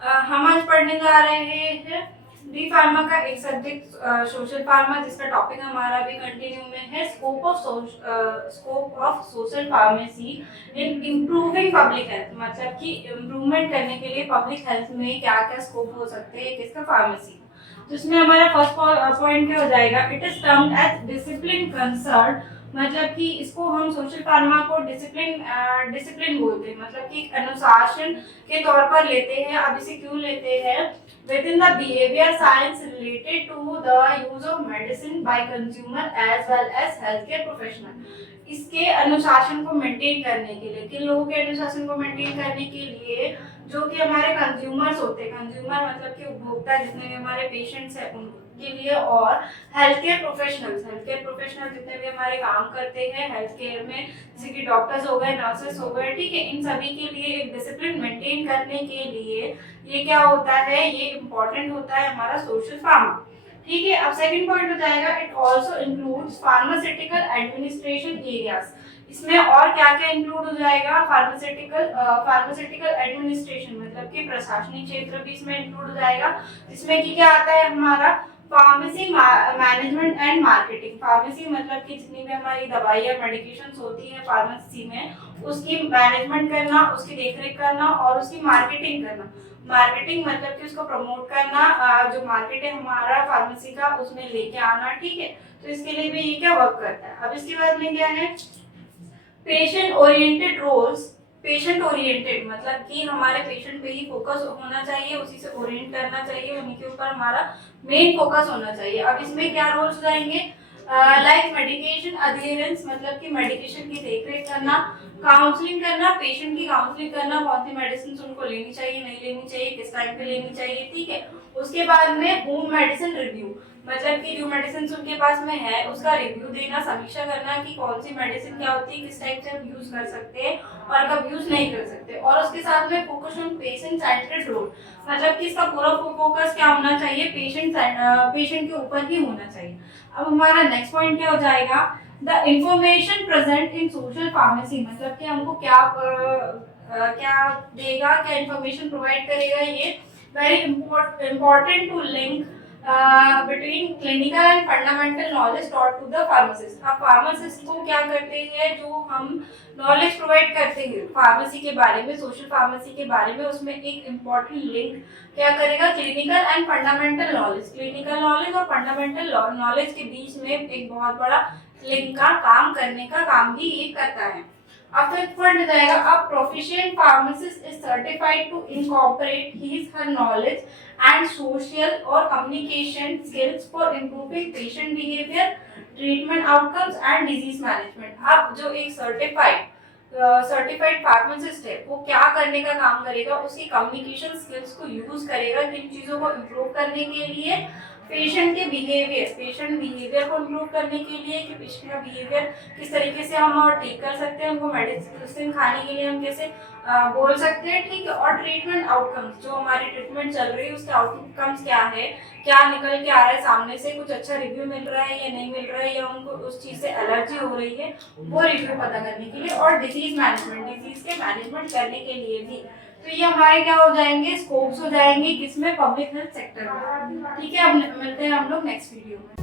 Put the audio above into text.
हम आज पढ़ने जा रहे हैं डी फार्मा का एक सब्जेक्ट सोशल फार्मा, जिसका टॉपिक हमारा भी कंटिन्यू में है scope of social pharmacy in improving public health. मतलब कि इम्प्रूवमेंट करने के लिए पब्लिक हेल्थ में क्या क्या स्कोप हो सकते हैं किसका फार्मेसी। तो इसमें हमारा फर्स्ट पॉइंट क्या हो जाएगा, it is termed as discipline concern. मतलब कि इसको हम सोशल फार्मा को डिसिप्लिन बोलते हैं, मतलब कि अनुशासन के तौर पर लेते हैं। अब इसे क्यों लेते हैं, within the behaviour science related to the use of medicine by consumer as well as health care professional. इसके अनुशासन को मेंटेन करने के लिए, किन लोगों के अनुशासन को मेंटेन करने के लिए, जो कि हमारे कंज्यूमर्स होते हैं। कंज्यूमर मतलब कि उपभोक्ता, जितने भी हमारे पेशेंट्स हैं उनके लिए, और हेल्थ केयर प्रोफेशनल जितने भी हमारे काम करते हैं हेल्थ केयर में, जैसे कि डॉक्टर्स हो गए, नर्सेस हो गए, ठीक है, इन सभी के लिए एक डिसिप्लिन मेंटेन करने के लिए ये क्या होता है, ये इम्पोर्टेंट होता है हमारा सोशल फार्मा। ठीक है, अब सेकंड पॉइंट हो जाएगा, it also includes pharmaceutical administration areas. इसमें और क्या क्या इंक्लूड हो जाएगा, फार्मास्यूटिकल एडमिनिस्ट्रेशन मतलब कि प्रशासनिक क्षेत्र भी इसमें इंक्लूड हो जाएगा। इसमें की क्या आता है हमारा pharmacy management and marketing. Pharmacy मतलब कि जितनी भी हमारी दवाइयाँ मेडिकेशंस होती है फार्मेसी में, उसकी मैनेजमेंट करना, उसकी देखरेख करना और उसकी मार्केटिंग करना। मार्केटिंग मतलब कि उसको प्रमोट करना, जो मार्केट है हमारा फार्मेसी का उसमें लेके आना, ठीक है। तो इसके लिए भी ये क्या वर्क करता है। अब इसके बाद में क्या है, patient oriented roles. Patient oriented मतलब कि हमारे पेशेंट पे ही फोकस होना चाहिए, उसी से ओरिएंट करना चाहिए, उन्हीं के ऊपर हमारा मेन फोकस होना चाहिए। अब इसमें क्या रोल्स हो जाएंगे, लाइक मेडिकेशन अधेरेंस मतलब कि मेडिकेशन की देखरेख करना, काउंसलिंग करना, पेशेंट की काउंसलिंग करना, कौन सी मेडिसिन उनको लेनी चाहिए, नहीं लेनी चाहिए, किस टाइम पे लेनी चाहिए, ठीक है। उसके बाद में होम मेडिसिन रिव्यू मतलब कि जो मेडिसिन उनके पास में है उसका रिव्यू देना, समीक्षा करना कि कौन सी मेडिसिन क्या होती है, किस टाइप से हम यूज कर सकते हैं और कब यूज नहीं कर सकते। और उसके साथ में फोकस ऑन पेशेंट सेंट्रेड रोल मतलब कि इसका पूरा फोकस क्या होना चाहिए, पेशेंट के ऊपर ही होना चाहिए। अब हमारा नेक्स्ट पॉइंट क्या हो जाएगा, the information present in social pharmacy मतलब कि हमको क्या देगा, क्या इंफॉर्मेशन प्रोवाइड करेगा। ये very important to link between clinical and fundamental knowledge taught to the pharmacist. अब फार्मासिस्ट को क्या करते हैं, जो हम नॉलेज प्रोवाइड करते हैं फार्मेसी के बारे में, सोशल फार्मेसी के बारे में, उसमें एक इम्पॉर्टेंट लिंक क्या करेगा, clinical and fundamental knowledge. Clinical knowledge और फंडामेंटल नॉलेज के बीच में एक बहुत बड़ा लिंक का काम करने का काम भी ये करता है। अब फिर पॉइंट जाएगा, a proficient pharmacist is certified to incorporate his her knowledge and social or communication skills for improving patient behavior, treatment outcomes and disease management। अब जो एक सर्टिफाइड फार्मासिस्ट है वो क्या करने का काम करेगा, उसकी कम्युनिकेशन स्किल्स को यूज करेगा किन चीजों को इम्प्रूव करने के लिए, पेशेंट बिहेवियर को इम्प्रूव करने के लिए कि पेशेंट का बिहेवियर किस तरीके से हम और ठीक कर सकते हैं, उनको मेडिसिन खाने के लिए हम कैसे बोल सकते हैं, ठीक है। और ट्रीटमेंट आउटकम्स, जो हमारी ट्रीटमेंट चल रही है उसके आउटकम्स क्या है, क्या निकल के आ रहा है सामने से, कुछ अच्छा रिव्यू मिल रहा है या नहीं मिल रहा है, या उनको उस चीज से एलर्जी हो रही है, वो रिव्यू पता करने के लिए। और डिजीज के मैनेजमेंट करने के लिए भी। तो ये हमारे क्या हो जाएंगे, स्कोप्स हो जाएंगे किसमें, पब्लिक हेल्थ सेक्टर में, ठीक है। अब मिलते हैं हम लोग नेक्स्ट वीडियो में।